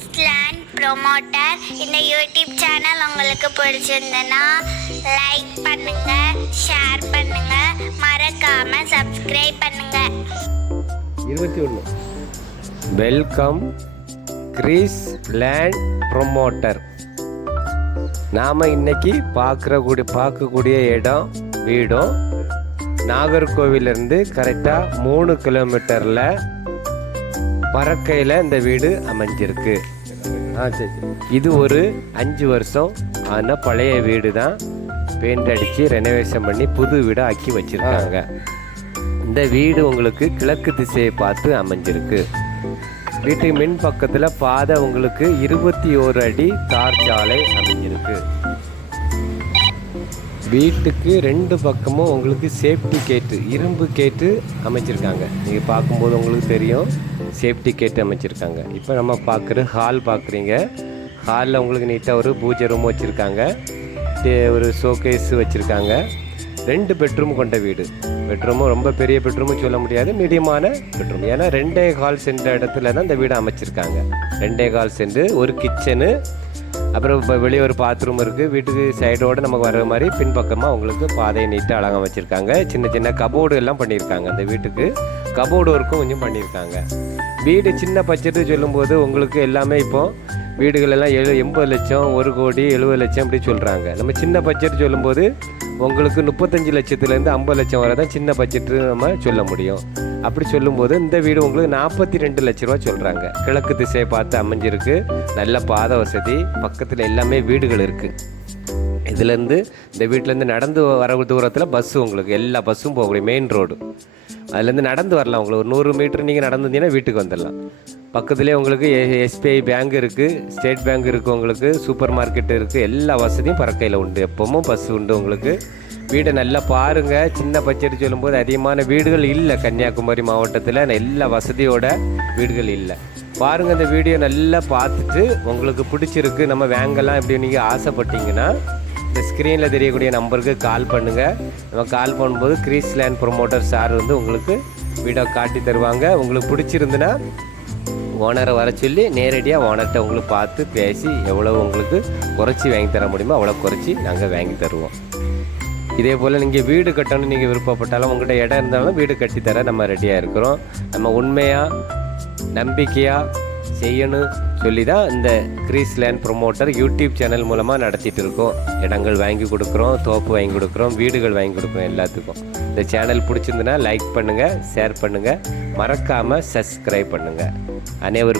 கிரீஸ்லேண்ட் promoter. இந்த YouTube channel உங்களுக்கு பிடிச்சிருந்ததுன்னா லைக் பண்ணுங்க, ஷேர் பண்ணுங்க, மறக்காம சப்ஸ்கிரைப் பண்ணுங்க. 21. வெல்கம் கிரீஸ்லேண்ட் ப்ரொமோட்டர். நாம் இன்னைக்கு பார்க்கக்கூடிய இடம் வீடும் நாகர்கோவிலிருந்து கரெக்டாக 3 கிலோமீட்டரில் பறக்கையில் இந்த வீடு அமைஞ்சிருக்கு. சரி, இது ஒரு 5 வருஷம் ஆன பழைய வீடு தான். பெயிண்ட் அடித்து ரெனோவேஷன் பண்ணி புது வீடை ஆக்கி வச்சுருக்காங்க. இந்த வீடு உங்களுக்கு கிழக்கு திசையை பார்த்து அமைஞ்சிருக்கு. வீட்டுக்கு மின் பக்கத்தில் பாதை உங்களுக்கு 21 அடி தார் சாலை அமைஞ்சிருக்கு. வீட்டுக்கு 2 பக்கமும் உங்களுக்கு சேஃப்டி கேட்டு, இரும்பு கேட்டு அமைச்சிருக்காங்க. நீங்கள் பார்க்கும்போது உங்களுக்கு தெரியும், சேஃப்டி கேட்டு அமைச்சிருக்காங்க. இப்போ நம்ம பார்க்குற ஹால் பார்க்குறீங்க. ஹாலில் உங்களுக்கு நீட்டாக ஒரு பூஜை ரூம் வச்சுருக்காங்க, ஒரு ஷோகேஸ் வச்சுருக்காங்க. 2 பெட்ரூம் கொண்ட வீடு. பெட்ரூமும் ரொம்ப பெரிய பெட்ரூமும் சொல்ல முடியாது, மீடியமான பெட்ரூம். ஏன்னா 2.25 சென்ட் இடத்துல தான் இந்த வீடு அமைச்சிருக்காங்க. 2.25 சென்ட், ஒரு கிச்சனு, அப்புறம் வெளியே ஒரு பாத்ரூம் இருக்குது. வீட்டுக்கு சைடோடு நமக்கு வர்ற மாதிரி பின்பக்கமாக உங்களுக்கு பாதையை நீட்டாக அழகாக வச்சுருக்காங்க. சின்ன சின்ன கபோர்டு எல்லாம் பண்ணியிருக்காங்க. அந்த வீட்டுக்கு கபோர்டு ஒர்க்கும் கொஞ்சம் பண்ணியிருக்காங்க. வீடு சின்ன பட்ஜெட்டு சொல்லும்போது உங்களுக்கு எல்லாமே இப்போது வீடுகளெல்லாம் 80 லட்சம், 1 கோடி 70 லட்சம் அப்படி சொல்கிறாங்க. நம்ம சின்ன பட்ஜெட் சொல்லும்போது உங்களுக்கு 35 லட்சத்துலேருந்து 50 லட்சம் வரை தான் சின்ன பட்ஜெட்டு நம்ம சொல்ல முடியும். அப்படி சொல்லும்போது இந்த வீடு உங்களுக்கு 42 லட்ச ரூபா சொல்கிறாங்க. கிழக்கு திசையை பார்த்து அமைஞ்சிருக்கு. நல்ல பாதை வசதி, பக்கத்தில் எல்லாமே வீடுகள் இருக்குது. இதுலேருந்து இந்த வீட்டிலேருந்து நடந்து வர தூரத்தில் பஸ்ஸு, உங்களுக்கு எல்லா பஸ்ஸும் போகக்கூடிய மெயின் ரோடு. அதுலேருந்து நடந்து வரலாம். உங்களுக்கு ஒரு 100 மீட்டர் நீங்கள் நடந்து வந்தீங்கன்னா வீட்டுக்கு வந்துடலாம். பக்கத்துலேயே உங்களுக்கு எஸ்பிஐ பேங்க் இருக்குது, ஸ்டேட் பேங்க் இருக்குது, உங்களுக்கு சூப்பர் மார்க்கெட் இருக்குது. எல்லா வசதியும் பறக்கையில் உண்டு. எப்பவும் பஸ் உண்டு உங்களுக்கு. வீடை நல்லா பாருங்கள். சின்ன பட்ஜெட் சொல்லும்போது அதிகமான வீடுகள் இல்லை கன்னியாகுமரி மாவட்டத்தில். எல்லா வசதியோட வீடுகள் இல்லை. பாருங்கள், இந்த வீடியோ நல்லா பார்த்துட்டு உங்களுக்கு பிடிச்சிருக்கு, நம்ம வாங்கலாம் இப்படி நீங்கள் ஆசைப்பட்டீங்கன்னா இந்த ஸ்க்ரீனில் தெரியக்கூடிய நம்பருக்கு கால் பண்ணுங்கள். நம்ம கால் பண்ணும்போது கிரீஸ்லேண்ட் ப்ரொமோட்டர் சார் வந்து உங்களுக்கு வீடியோ காட்டி தருவாங்க. உங்களுக்கு பிடிச்சிருந்துன்னா ஓனரை வர சொல்லி நேரடியாக ஓனர்கிட்ட உங்களுக்கு பார்த்து பேசி எவ்வளோ உங்களுக்கு குறைச்சி வாங்கி தர முடியுமோ அவ்வளோ குறைச்சி நாங்கள் வாங்கி தருவோம். இதே போல் நீங்கள் வீடு கட்டணும்னு நீங்கள் விருப்பப்பட்டாலும் உங்கள்கிட்ட இடம் இருந்தாலும் வீடு கட்டித்தர நம்ம ரெடியாக இருக்கிறோம். நம்ம உண்மையாக நம்பிக்கையாக செய்யணும் சொல்லி தான் இந்த கிரீஸ்லேண்ட் ப்ரொமோட்டர் யூடியூப் சேனல் மூலமாக நடத்திட்டு இருக்கோம். இடங்கள் வாங்கி கொடுக்குறோம், தோப்பு வாங்கி கொடுக்குறோம், வீடுகள் வாங்கி கொடுக்குறோம் எல்லாத்துக்கும். இந்த சேனல் பிடிச்சிருந்துன்னா லைக் பண்ணுங்கள், ஷேர் பண்ணுங்கள், மறக்காமல் சப்ஸ்கிரைப் பண்ணுங்கள். அனைவருக்கும்